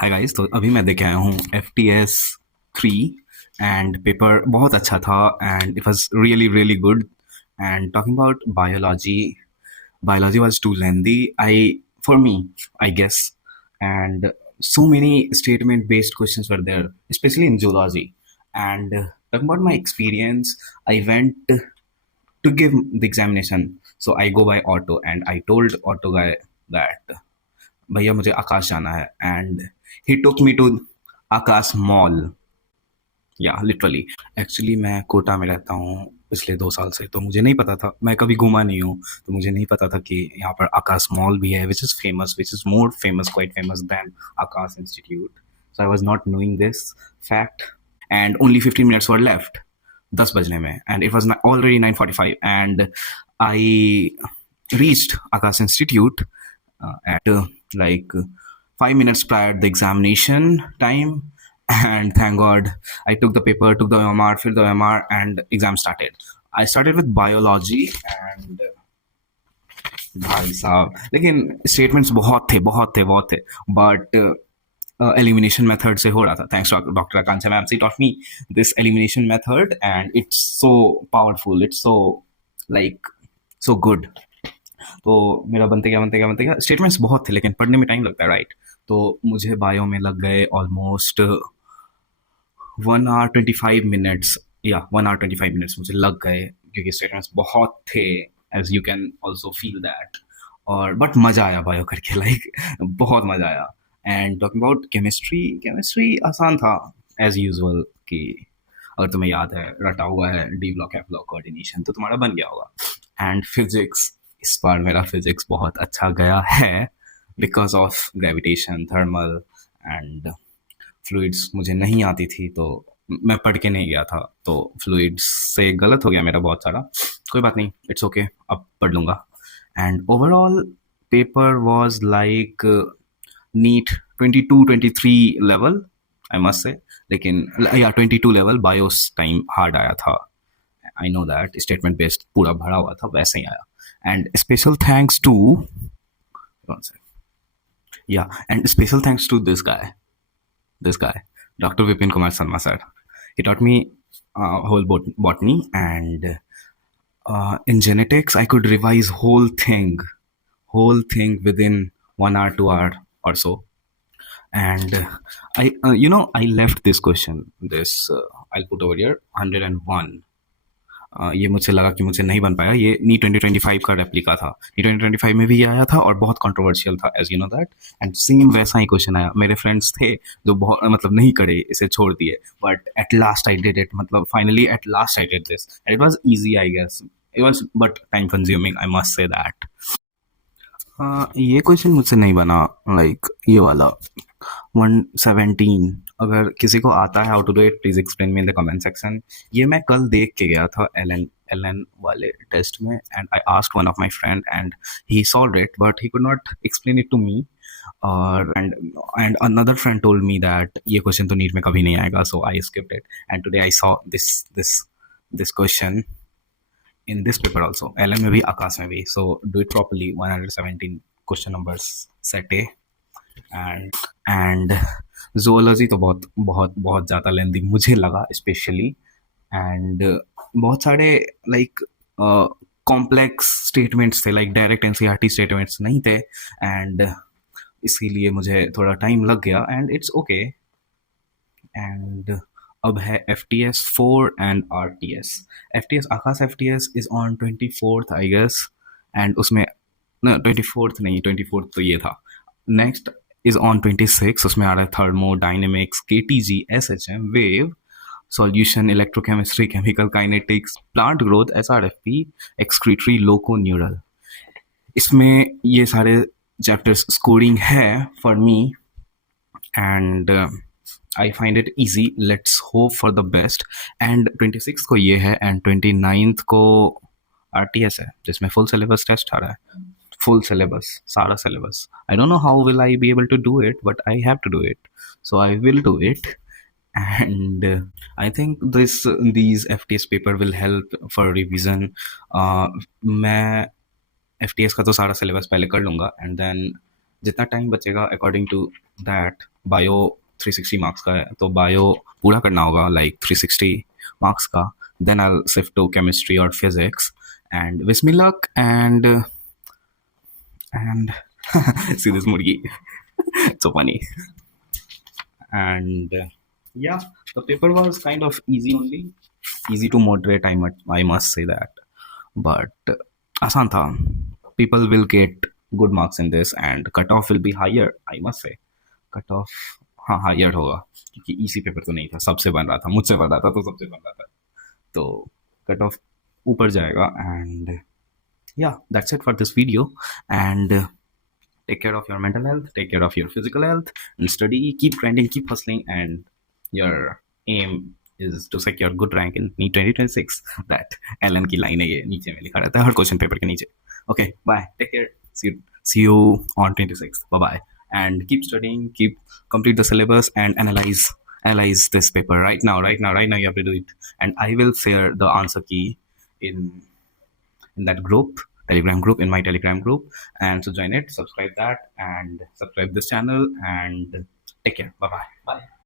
Hi guys, तो अभी मैं देख के आया हूँ FTS 3 एंड पेपर बहुत अच्छा था and it was really really good and talking about biology was too lengthy I for me I guess and so many statement based questions were there, especially in zoology. And talking about my experience, I went to give the examination. So I go by auto and I told auto guy that भैया मुझे आकाश जाना है and he took me to Aakash mall. या literally actually मैं कोटा में रहता हूँ पिछले 2 साल से, तो मुझे नहीं पता था, मैं कभी घूमा नहीं हूँ, तो मुझे नहीं पता था कि यहाँ पर आकाश मॉल भी है which is famous, which is more famous, quite famous then Aakash institute. So I was not knowing this fact and only 15 minutes were left 10 बजने में and it was already 9:45 and I reached Akash Institute at like 5 minutes prior the examination time, and thank God I took the paper, took the OMR, filled the OMR, and exam started. I started with biology and भाई साहब लेकिन स्टेटमेंट्स बहुत थे but elimination method से हो रहा था, thanks to doctor Akanksha ma'am. She taught me this elimination method and it's so powerful, it's so like so good. तो मेरा बनते गया स्टेटमेंट्स बहुत थे लेकिन पढ़ने में टाइम लगता है, राइट? तो मुझे बायो में लग गए ऑलमोस्ट 1 hour 25 minutes, या 1 hour 25 minutes मुझे लग गए क्योंकि स्टेटमेंट्स बहुत थे, as you can also feel that. और बट मज़ा आया बायो करके, लाइक बहुत मज़ा आया। And talking about chemistry, chemistry आसान था एज यूजल कि अगर तुम्हें याद है रटा हुआ है D block F block coordination तो तुम्हारा बन गया होगा। एंड फिजिक्स, इस बार मेरा फिजिक्स बहुत अच्छा गया है because of gravitation, thermal and fluids मुझे नहीं आती थी तो मैं पढ़ के नहीं गया था, तो फ्लूइड्स से गलत हो गया मेरा बहुत सारा। कोई बात नहीं, इट्स ओके, अब पढ़ लूँगा। And overall paper was like NEET 22-23 level I must say, लेकिन या 22 लेवल बायोस टाइम हार्ड आया था। I know that statement based पूरा भरा हुआ था, वैसे ही आया। And special thanks to and special thanks to this guy, Dr. Vipin Kumar Sarma sir. He taught me whole botany and in genetics I could revise whole thing within 1 hour, 2 hour or so. And I left this question, this I'll put over here 101। ये मुझे लगा कि मुझे नहीं बन पाया, ये नी 2025 का रेप्लिका था, नी 2025 में भी ये आया था और बहुत कंट्रोवर्शियल था as you know that. And same वैसा ही क्वेश्चन आया, मेरे फ्रेंड्स थे जो बहुत मतलब नहीं करे, इसे छोड़ दिए, but at last I did it, मतलब finally at last I did this. It was easy I guess, it was but time consuming I must say that. ये क्वेश्चन मुझसे नहीं बना, लाइक ये वाला 117। अगर किसी को आता है how to do it please explain me in the comment section. ये मैं कल देख के गया था एल एन वाले टेस्ट में and I asked one of my friend and he solved it but he could not explain it to me. और and another friend told me that ये क्वेश्चन तो नीट में कभी नहीं आएगा, so I skipped it and today I saw this question in this paper also, LM में भी आकाश में भी। so do it properly, 117 question numbers set A। and zoology तो बहुत ज़्यादा लेंदी मुझे लगा स्पेशली, एंड बहुत सारे लाइक कॉम्प्लेक्स स्टेटमेंट्स थे, लाइक डायरेक्ट एनसीईआरटी स्टेटमेंट्स नहीं थे, एंड इसीलिए मुझे थोड़ा टाइम लग गया एंड इट्स ओके। एंड अब है FTS 4 and RTS। FTS Aakash FTS is on 24th I guess, and उसमें 24th नहीं, 24th तो ये था। नेक्स्ट इज ऑन 26, उसमें आ रहा है thermodynamics, KTG, SHM, wave, solution, electrochemistry, chemical kinetics, plant growth, SRFP, excretory, loco neural. इसमें ये सारे चैप्टर्स स्कोरिंग है for me and I find it easy, let's hope for the best. And 26 को ये है एंड 29th को RTS है जिसमें फुल सिलेबस टेस्ट आ रहा है, फुल सिलेबस, सारा syllabus. I don't know how will I be able to do it but I have to do it, so I will do it. and I think these FTS paper will help for revision। मैं FTS का तो सारा सिलेबस पहले कर लूँगा and then जितना time बचेगा according to that bio 360 marks का है, तो बायो पूरा करना होगा लाइक 360 मार्क्स का. Then I shift to chemistry और physics and wish me luck. And see this murgi. It's so funny. And yeah, the paper was kind of easy only, easy to moderate. I must say that, but आसान था. People will get good marks in this, and cutoff will be higher. I must say, cutoff हाँ हायर होगा, क्योंकि इसी पेपर तो नहीं था, सबसे बन रहा था, मुझसे बन रहा था तो सबसे बन रहा था, तो कट ऑफ ऊपर जाएगा. And yeah, that's it for this video. And take care of your mental health, take care of your physical health, and study, keep grinding, keep hustling, and your aim is to secure good rank in NEET 2026. That Elon की लाइन है, ये नीचे में लिखा रहता है हर question paper के नीचे. Okay, bye, take care, see you on 26th. Bye bye, and keep studying, keep complete the syllabus, and analyze this paper right now. You have to do it, and I will share the answer key in that group, telegram group, in my telegram group. And so join it, subscribe that, and subscribe this channel, and take care. Bye bye.